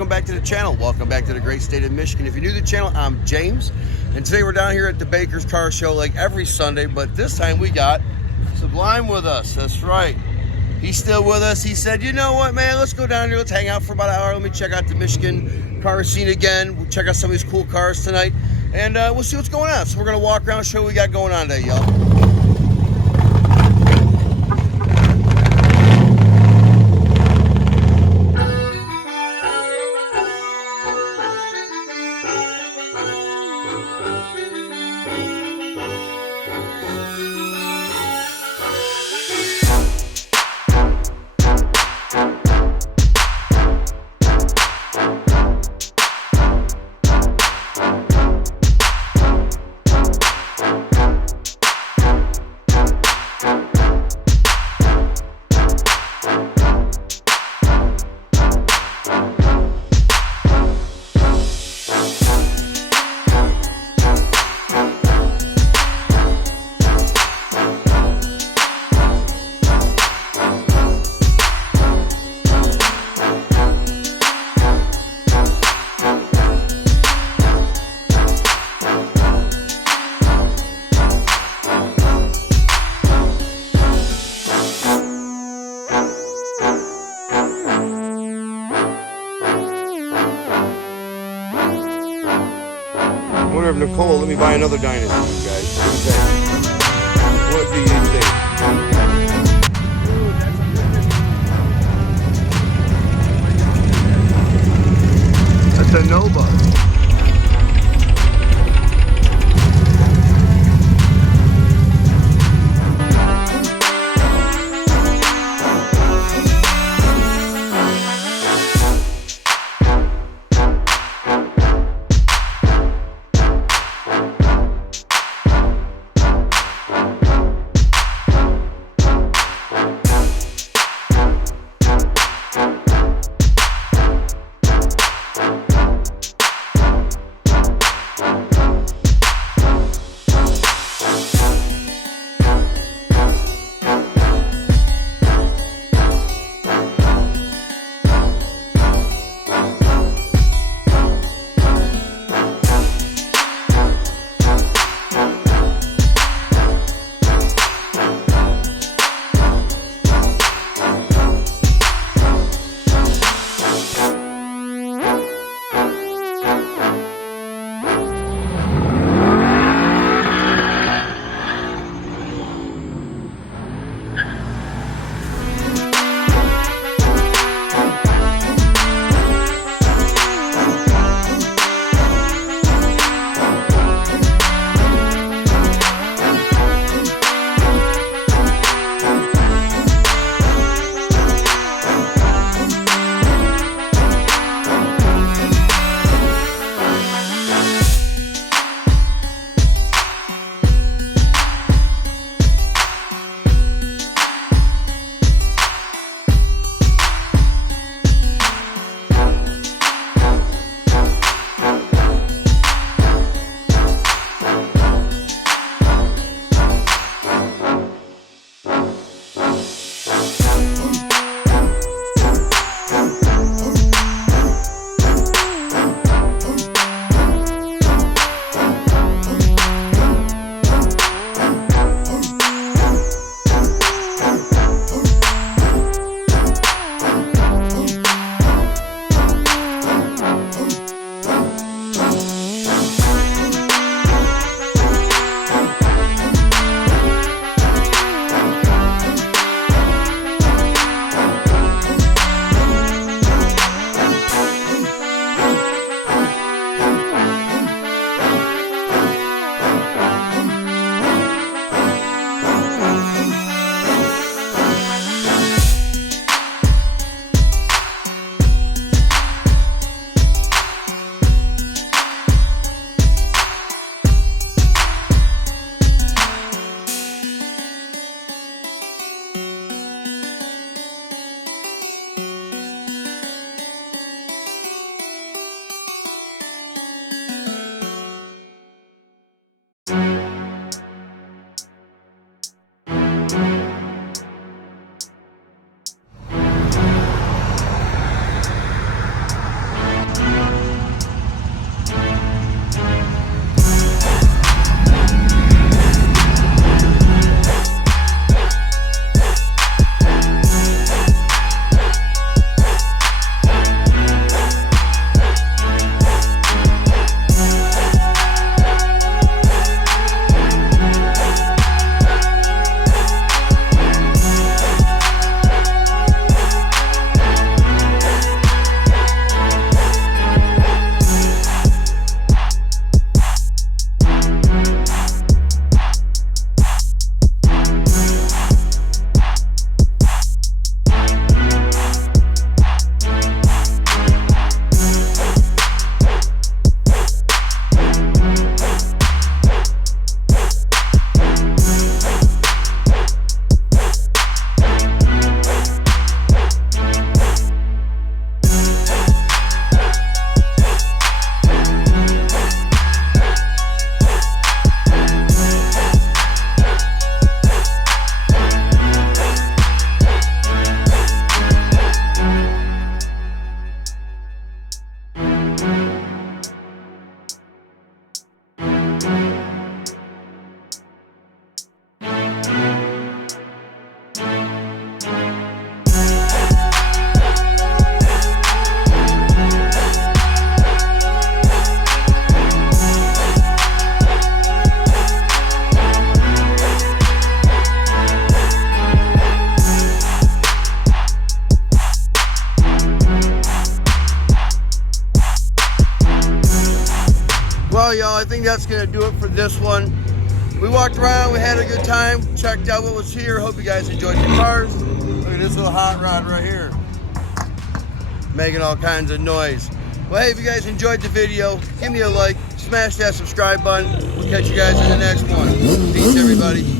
welcome back to the channel. Welcome back to the great state of Michigan. If you're new to the channel, I'm James, and today we're down here at the Baker's Car Show like every Sunday, but this time we got Sublime with us. That's right. He's still with us. He said, you know what, man, let's go down here. Let's hang out for about an hour. Let me check out the Michigan car scene again. We'll check out some of these cool cars tonight, and we'll see what's going on. So we're going to walk around, show what we got going on today, y'all. I wonder if Nicole let me buy another Dynasty, you guys. What do you think? That's a Nova. Well, y'all, I think that's going to do it for this one. We walked around, we had a good time, checked out what was here. Hope you guys enjoyed the cars. Look at this little hot rod right here, making all kinds of noise. Well, hey, if you guys enjoyed the video, give me a like, smash that subscribe button. We'll catch you guys in the next one. Peace, everybody.